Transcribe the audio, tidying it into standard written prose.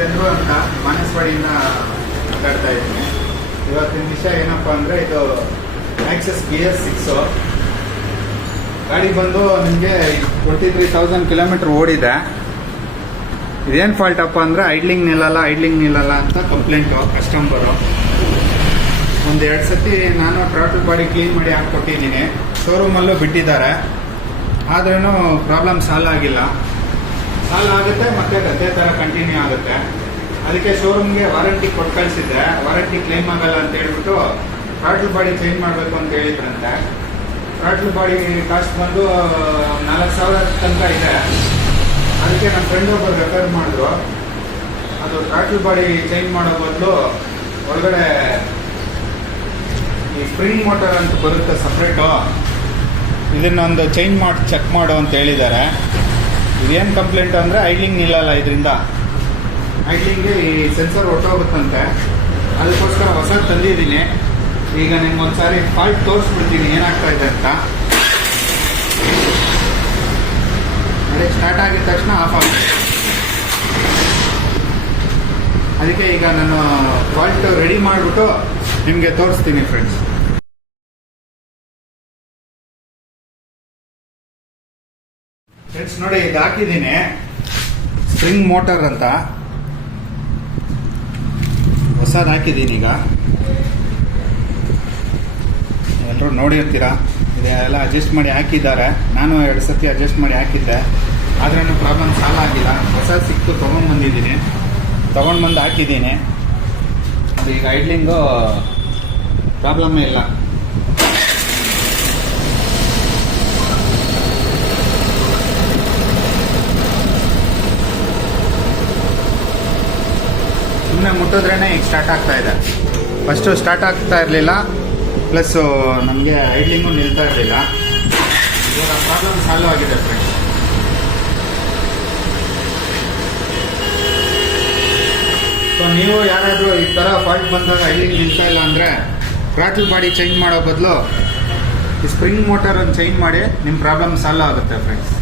ಚಂದ್ರು ಅಂತ ಮಾನಸವಾಡಿಯಿಂದ ಮಾತಾಡ್ತಾ ಇದ್ದೀನಿ. ಇವತ್ತಿನ ವಿಷಯ ಏನಪ್ಪ ಅಂದರೆ ಇದು ಆಕ್ಸೆಸ್ ಗಿಯರ್ 6 ಗಾಡಿ ಬಂದು ನಿಮಗೆ 23,000 ಕಿಲೋಮೀಟರ್ ಓಡಿದೆ. ಇದೇನು ಫಾಲ್ಟ್ ಅಪ್ಪ ಅಂದರೆ ಐಡ್ಲಿಂಗ್ ನಿಲ್ಲಲ್ಲ ಅಂತ ಕಂಪ್ಲೇಂಟು ಕಸ್ಟಮರು. ಒಂದು 2 ಸತಿ ನಾನು ಟ್ರಾಟಲ್ ಬಾಡಿ ಕ್ಲೀನ್ ಮಾಡಿ ಹಾಕ್ಕೊಟ್ಟಿದ್ದೀನಿ, ಶೋರೂಮಲ್ಲೂ ಬಿಟ್ಟಿದ್ದಾರೆ. ಆದ್ರೂ ಪ್ರಾಬ್ಲಮ್ ಸಾಲ್ವ್ ಆಗಿಲ್ಲ. ಸಾಲ್ವ್ ಆಗುತ್ತೆ ಮತ್ತೆ ಅದೇ ಥರ ಕಂಟಿನ್ಯೂ ಆಗುತ್ತೆ. ಅದಕ್ಕೆ ಶೋರೂಮ್ಗೆ ವಾರಂಟಿ ಕೊಟ್ಟು ಕಳಿಸಿದ್ರೆ ವಾರಂಟಿ ಕ್ಲೇಮ್ ಆಗಲ್ಲ ಅಂತ ಹೇಳ್ಬಿಟ್ಟು ಟ್ರಾಟಲ್ ಬಾಡಿ ಚೇಂಜ್ ಮಾಡಬೇಕು ಅಂತ ಹೇಳಿದ್ರಂತೆ. ಟ್ರಾಟಲ್ ಬಾಡಿ ಕಾಸ್ಟ್ ಬಂದು 4,000 ತನಕ ಇದೆ. ಅದಕ್ಕೆ ನನ್ನ ಫ್ರೆಂಡ್ ಒಬ್ಬರು ರೆಫರ್ ಮಾಡಿದ್ರು. ಅದು ಟ್ರಾಟಲ್ ಬಾಡಿ ಚೇಂಜ್ ಮಾಡೋ ಬದಲು ಒಳಗಡೆ ಈ ಸ್ಪ್ರಿಂಗ್ ಮೋಟರ್ ಅಂತ ಬರುತ್ತೆ ಸಪ್ರೇಟು, ಇದನ್ನೊಂದು ಚೇಂಜ್ ಮಾಡಿ ಚೆಕ್ ಮಾಡು ಅಂತ ಹೇಳಿದ್ದಾರೆ. ಇದೇನು ಕಂಪ್ಲೇಂಟ್ ಅಂದರೆ ಐಡ್ಲಿಂಗ್ ನಿಲ್ಲಲ್ಲ, ಇದರಿಂದ ಐಡ್ಲಿಂಗ್ಗೆ ಈ ಸೆನ್ಸರ್ ಹೊಟ್ಟೋಗುತ್ತಂತೆ. ಅದಕ್ಕೋಸ್ಕರ ಹೊಸದು ತಂದಿದ್ದೀನಿ. ಈಗ ನಿಮ್ಗೆ ಒಂದು ಸಾರಿ ಫಾಲ್ಟ್ ತೋರಿಸ್ಬಿಡ್ತೀನಿ ಏನಾಗ್ತಾ ಇದೆ ಅಂತ. ಅದೇ ಸ್ಟಾರ್ಟ್ ಆಗಿದ ತಕ್ಷಣ ಆಫ್ ಆಗುತ್ತೆ. ಅದಕ್ಕೆ ಈಗ ನಾನು ಫಾಲ್ಟ್ ರೆಡಿ ಮಾಡಿಬಿಟ್ಟು ನಿಮಗೆ ತೋರಿಸ್ತೀನಿ ಫ್ರೆಂಡ್ಸ್. ನೋಡಿ, ಇದು ಹಾಕಿದ್ದೀನಿ ಸ್ಪ್ರಿಂಗ್ ಮೋಟರ್ ಅಂತ, ಹೊಸದು ಹಾಕಿದ್ದೀನಿ. ಈಗ ಎಲ್ಲರೂ ನೋಡಿರ್ತೀರಾ, ಇದೆಲ್ಲ ಅಡ್ಜಸ್ಟ್ ಮಾಡಿ ಹಾಕಿದ್ದಾರೆ. ನಾನು 2 ಸತಿ ಅಡ್ಜಸ್ಟ್ ಮಾಡಿ ಹಾಕಿದ್ದೆ, ಆದ್ರೂ ಪ್ರಾಬ್ಲಮ್ ಸಾಲ್ವ್ ಆಗಿಲ್ಲ. ಹೊಸದು ಸಿಕ್ತು, ತೊಗೊಂಡು ಬಂದು ಹಾಕಿದ್ದೀನಿ. ಅದು ಈಗ ಐಡ್ಲಿಂಗು ಪ್ರಾಬ್ಲಮ್ಮೇ ಇಲ್ಲ. ಸುಮ್ಮನೆ ಮುಟ್ಟಿದ್ರೇ ಈಗ ಸ್ಟಾರ್ಟ್ ಆಗ್ತಾ ಇದೆ. ಫಸ್ಟು ಸ್ಟಾರ್ಟ್ ಆಗ್ತಾ ಇರಲಿಲ್ಲ, ಪ್ಲಸ್ಸು ನಮಗೆ ಐಡ್ಲಿಂಗು ನಿಲ್ತಾ ಇರಲಿಲ್ಲ. ಇವಾಗ ಪ್ರಾಬ್ಲಮ್ ಸಾಲ್ವ್ ಆಗಿದೆ ಫ್ರೆಂಡ್ಸ್. ಸೊ ನೀವು ಯಾರಾದರೂ ಈ ಥರ ಫಾಲ್ಟ್ ಬಂದಾಗ ಐಡ್ಲಿಂಗ್ ನಿಲ್ತಾ ಇಲ್ಲ ಅಂದರೆ ಟ್ರಾಟಲ್ ಬಾಡಿ ಚೇಂಜ್ ಮಾಡೋ ಬದಲು ಈ ಸ್ಪ್ರಿಂಗ್ ಮೋಟರನ್ನು ಚೇಂಜ್ ಮಾಡಿ ನಿಮ್ಮ ಪ್ರಾಬ್ಲಮ್ ಸಾಲ್ವ್ ಆಗುತ್ತೆ ಫ್ರೆಂಡ್ಸ್.